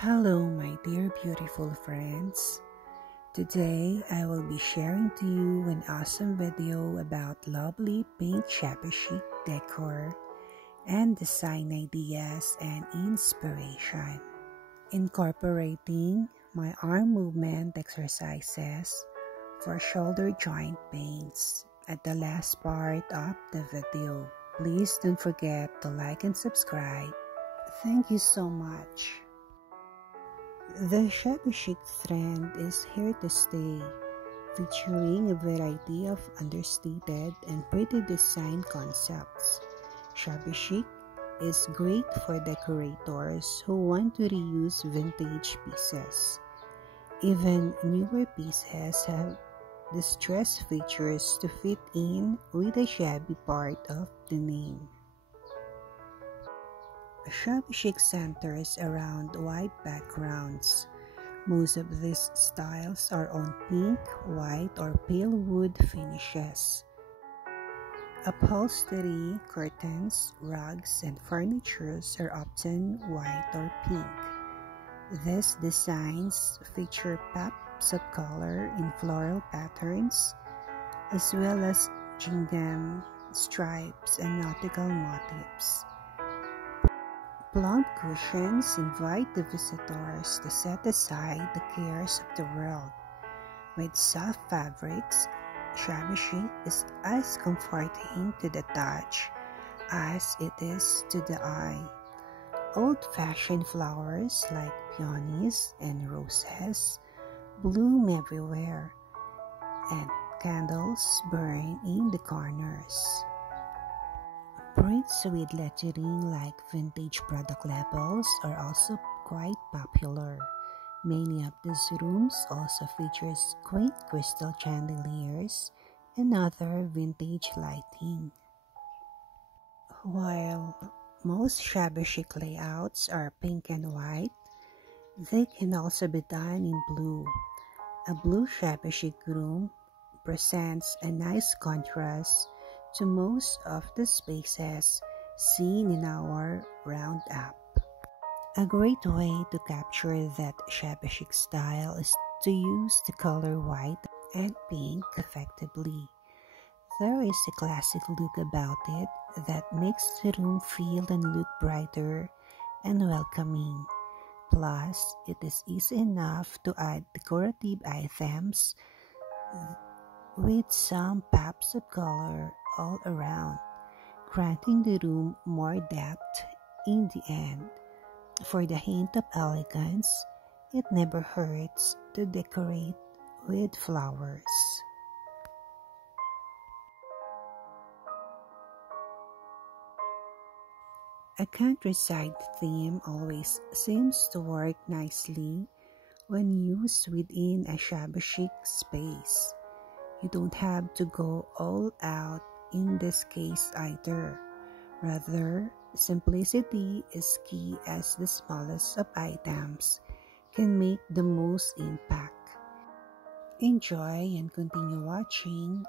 Hello, my dear beautiful friends. Today, I will be sharing to you an awesome video about lovely pink shabby chic decor and design ideas and inspiration. Incorporating my arm movement exercises for shoulder joint pains at the last part of the video. Please don't forget to like and subscribe. Thank you so much. The shabby chic trend is here to stay, featuring a variety of understated and pretty design concepts. Shabby chic is great for decorators who want to reuse vintage pieces. Even newer pieces have distress features to fit in with the shabby part of the name. Shabby chic centers around white backgrounds. Most of these styles are on pink, white, or pale wood finishes. Upholstery, curtains, rugs, and furnitures are often white or pink. These designs feature pops of color in floral patterns, as well as gingham, stripes, and nautical motifs. Plump cushions invite the visitors to set aside the cares of the world. With soft fabrics, shabby chic is as comforting to the touch as it is to the eye. Old-fashioned flowers like peonies and roses bloom everywhere, and candles burn in the corners. Prints with lettering like vintage product labels are also quite popular. Many of these rooms also features quaint crystal chandeliers and other vintage lighting. While most shabby chic layouts are pink and white, they can also be done in blue. A blue shabby chic room presents a nice contrast to most of the spaces seen in our roundup. A great way to capture that shabby chic style is to use the color white and pink effectively. There is a classic look about it that makes the room feel and look brighter and welcoming. Plus, it is easy enough to add decorative items with some pops of color all around, granting the room more depth in the end. For the hint of elegance, it never hurts to decorate with flowers. A countryside theme always seems to work nicely when used within a shabby chic space. You don't have to go all out in this case either. Rather, simplicity is key, as the smallest of items can make the most impact. Enjoy and continue watching.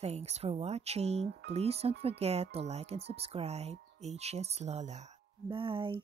Thanks for watching. Please don't forget to like and subscribe HS Lola. Bye.